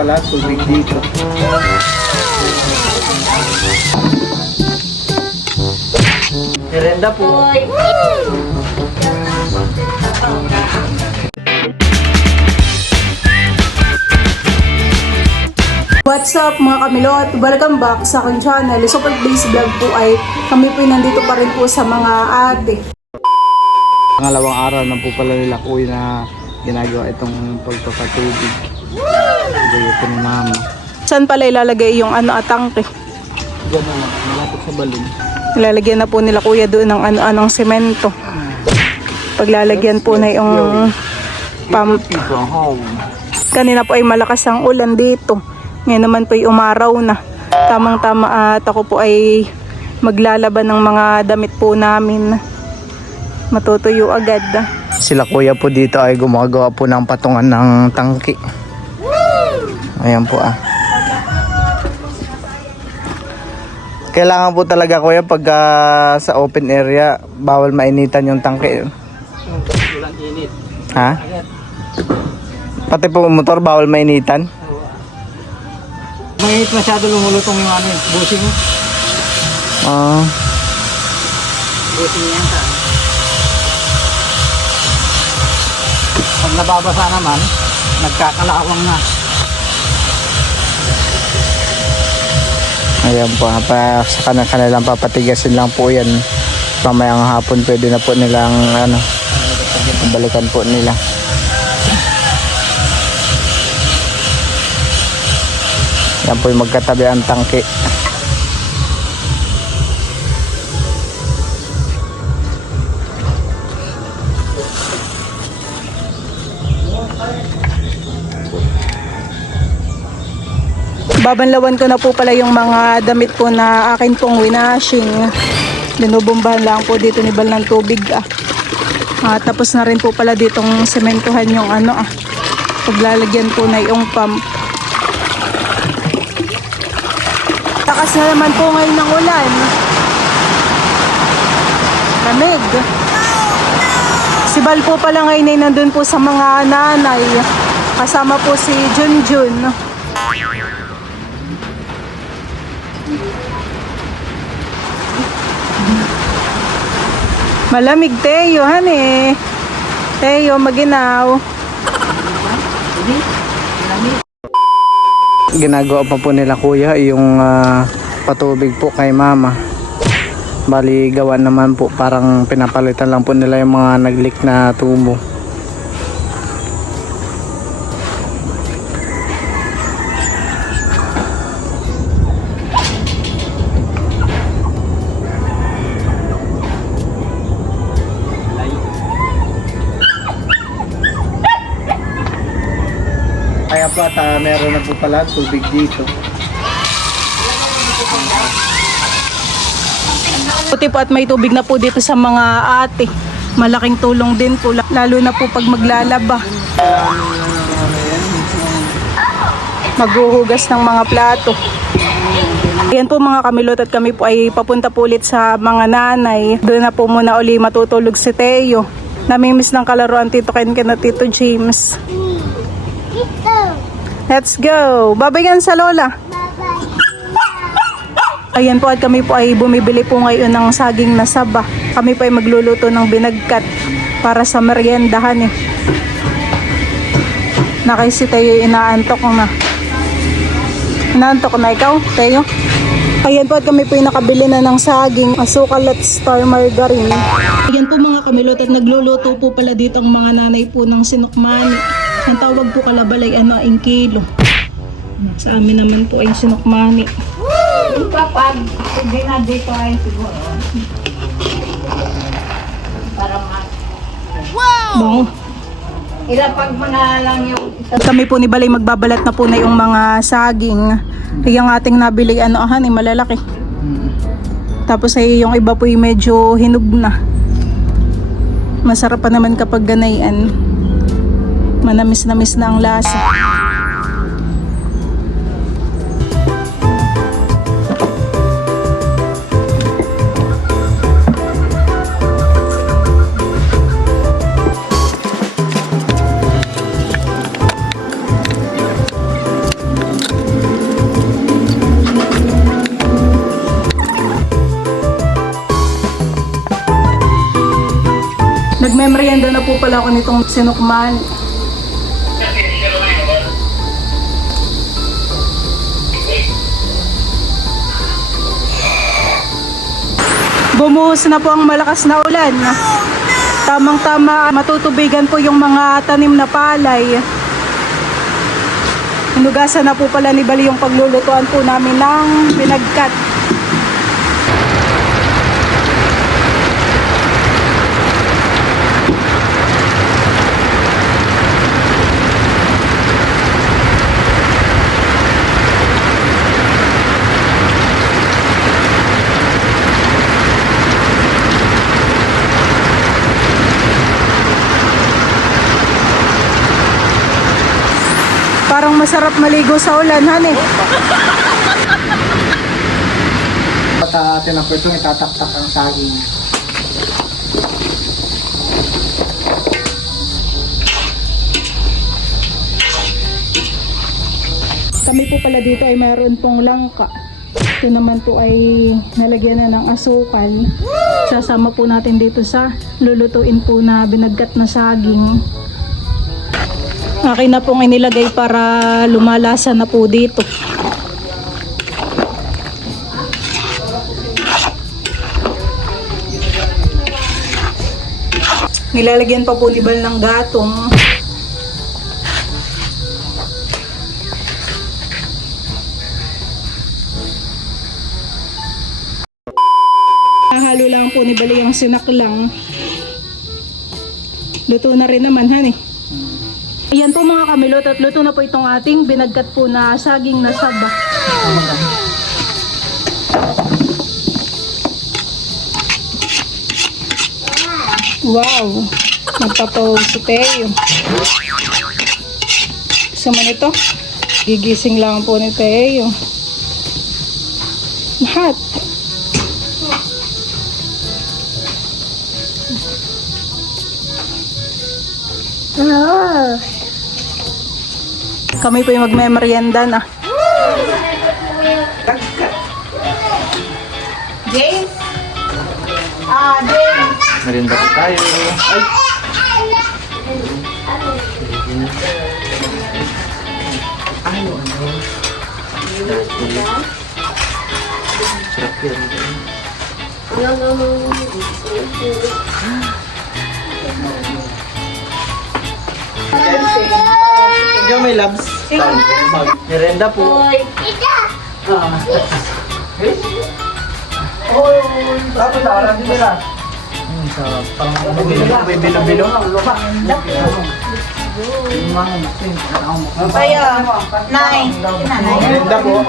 pala tubig dito. Merenda po. What's up mga kamilot? Welcome back sa aking channel. Super Days Vlog po ay kami po nandito pa rin po sa mga ate. Pangalawang araw na po pala nila kuya na ginagawa itong pagpapatubig. Gaya po ni mama. Saan pala ilalagay yung tangke? Diyan na lang, malapit sa balon. Ilalagyan na po nila kuya doon ng anong semento. Paglalagyan po na yung pump. Kanina po ay malakas ang ulan dito. Ngayon naman po ay umaraw na. Tamang-tama at ako po ay maglalaban ng mga damit po namin. Matutuyo agad. Sila kuya po dito ay gumagawa po ng patungan ng tangki. Ayan po Kailangan po talaga kuya pag sa open area bawal mainitan yung tangke. Walang init. Ha? Pati po motor bawal mainitan? May masyado lumulutong yung busing. Busing yan ta. Pag nababasa naman, nagkakalawang na. Ayan po, sa kanilang papatigasin lang po yan. Mamayang hapon pwede na po nilang balikan po nila. Yan po yung magkatabi ang tangke. Babanlawan ko na po pala yung mga damit po na akin pong winashing. Binubumbahan lang po dito ni Bal ng tubig. Tapos na rin po pala ditong sementuhan yung paglalagyan po na yung pump. Takas na naman po ngayon ng ulan. Lamig. Si Bal po pala ngayon ay nandun po sa mga nanay. Kasama po si Junjun. Malamig Teo, hane. Teo, maginaw. Ginagawa pa po nila kuya yung patubig po kay mama. Bali gawa naman po, parang pinapalitan lang po nila yung mga nag-leak na tubo. Kaya po at meron na po pala tubig dito. Puti po at may tubig na po dito sa mga ate. Malaking tulong din po, lalo na po pag maglalaba. Maghuhugas ng mga plato. Ayan po mga kamilot at kami po ay papunta po ulit sa mga nanay. Doon na po muna uli matutulog si Teo. Namimiss ng kalaruan Tito Ken at Tito James. Let's go! Babayan sa lola. Ayan po at kami po ay bumibili po ngayon ng saging na saba. Kami po ay magluluto ng binagkat para sa meriendahan Nakay si Teo inaantok na. Inaantok na ikaw, Teo? Ayan po at kami po ay nakabili na ng saging, asukal at star margarine. Ayan po mga kamilot at nagluluto po pala dito ang mga nanay po ng sinukmani. Ang tawag po kalabalay ang kilo. Sa amin naman po ay sinukmani. Kapag hindi na dito ay siguro. Para Wow! ilapag mo na lang yung Kami po ni Balay magbabalat na po na yung mga saging. Yung ating nabili malalaki. Tapos ay yung iba po ay medyo hinug na. Masarap pa naman kapag ganayan. Manamis-namis na ang lasa. pala ako nitong sinukman. Bumuhos na po ang malakas na ulan. Tamang-tama, matutubigan po yung mga tanim na palay. Hinugasan na po pala ni Bali yung paglulutuan po namin ng binagkat. Parang masarap maligo sa ulan, honey. At tinapos itong itataktak ang saging. Kami po pala dito ay mayroon pong langka. Ito naman po ay nalagyan na ng asukal. Sasama po natin dito sa lulutuin po na binagkat na saging. Akin na pong inilagay para lumalasa na po dito. Nilalagyan pa po ni Bal ng gatong. Halo lang po ni Bali ang sinaklang. Luto na rin naman, honey. Ayan po mga kamilot at luto na po itong ating binagkat po na saging na saba. Wow! Nagpapaw si Teo. Gusto mo nito? Gigising lang po ni Teo. Lahat. Kami po yung magme-merienda na. James? James. Merienda po tayo. Ay! Sarap yan. Ikaw may labs. Merienda po. Tapos na, dito na. Sa parang bilo-bilo. Tayo. Nay. Merienda po.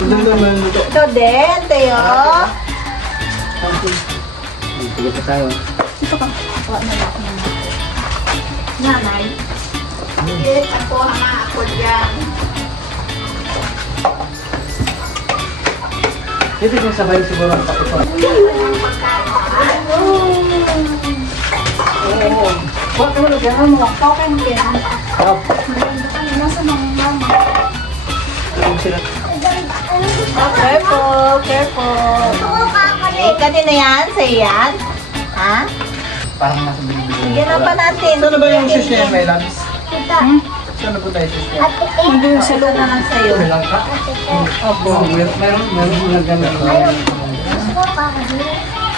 Ito din, Tayo. Sige pa tayo. Nanay. Yes, ako hanga ako dyan. Dito yung sabay siguro ang tapusan. Huwag mo lagyan mo. Okay mo yan. Nasa mga mama. Sila. Careful, careful. Kanina yan? Sa'yo yan? Ha? Parang nasa binibigyan. Bigyan na pa natin. Saan na ba yung sisya, may labs? Saan na po tayo sisya? Nandun sa loob na lang sa'yo. May lang ka? Opo. Meron naganda.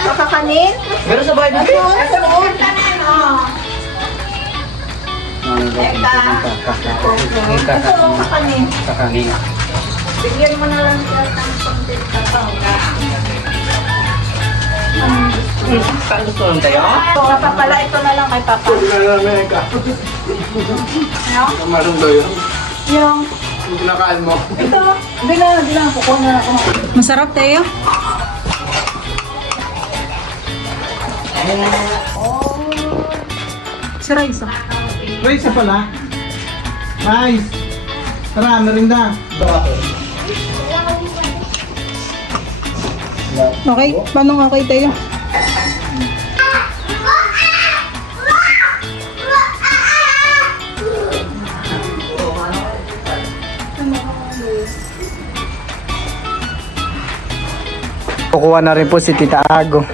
Kakakanin? Meron sa bahay dito. Doon, sa loob. Gusto mo kakanin? Kakanin. Bigyan mo na lang siya ng konti kapaw. Saan gusto lang tayo? Papa pala, ito na lang kay Papa. Ano? Kamarong daw yun. Yung, Yung kinakain mo. ito. Hindi lang. Kukuha na ako. Masarap, Teo. Si Raisa. Rice na pala. Rice. Tara, merinda. Okay? Paano okay, Teo? kukuha na rin po si Tita Ago.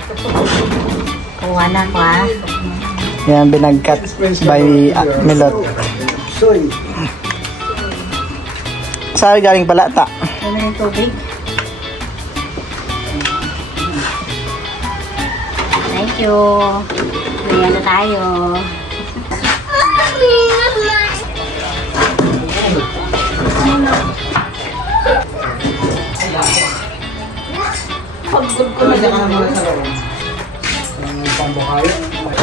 Kuha na ko ah. Yan, binagkat by Milot. Saan galing pala ta? Ano yung tubig? Thank you. Ayan na tayo.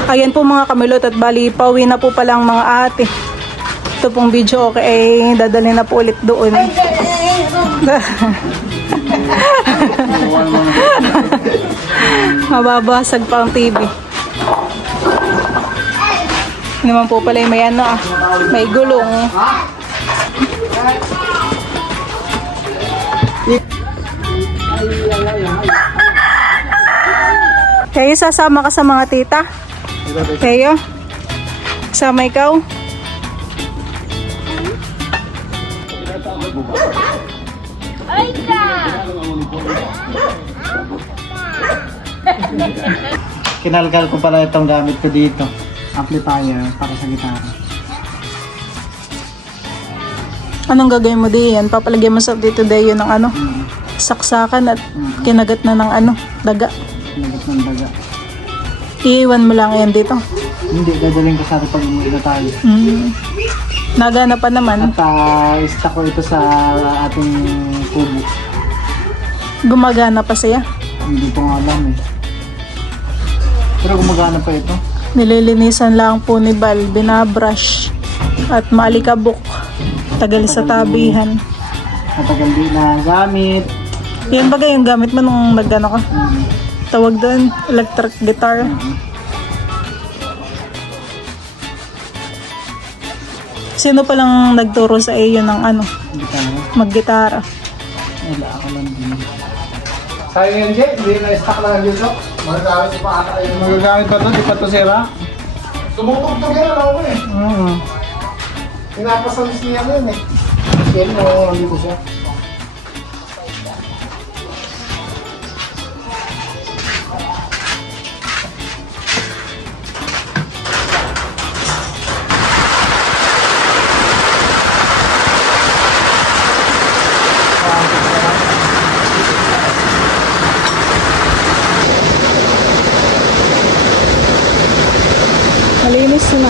Ayan po mga kamilot at bali pauwi na po pala ang mga ate. Ito pong video okay ay dadalhin na po ulit doon. Mababasag pa ang TV. Naman po pala yung may ano may gulong. Kayo sasama ka sa mga tita? Kayo? Sama ikaw? Kinalkal ko pala itong gamit ko dito. Amplifier para sa gitara. Anong gagawin mo diyan? Papalagyan mo sa dito dayo ng ano? Saksakan at kinagat na ng ano? Daga. Nagat ng daga. Iiwan mo lang yan dito. Hindi, dadalhin ko sa atin pag umuwi na tayo. Nagana pa naman. At stock ko ito sa ating kubo. Gumagana pa siya. Hindi ko nga alam eh. Pero gumagana pa ito. Nililinisan lang po ni Bal. Binabrush. At maalikabok. Tagal sa tabihan. Matagal din na gamit. Yan bagay yung gamit mo nung nagano ka? Tawag doon, electric guitar. Sino palang nagturo sa iyo ng ano, Gitara. maggitara? Wala ako lang din. Sayang yan, Jay. Hindi na-stock lang ang yuso. Magagamit pa ata kayo. Magagamit pa to? Di pa to sira? Tumutugtog yan, alam ko eh. Pinapasalis niya yan eh. Yan mo, nandito siya. Malinis na.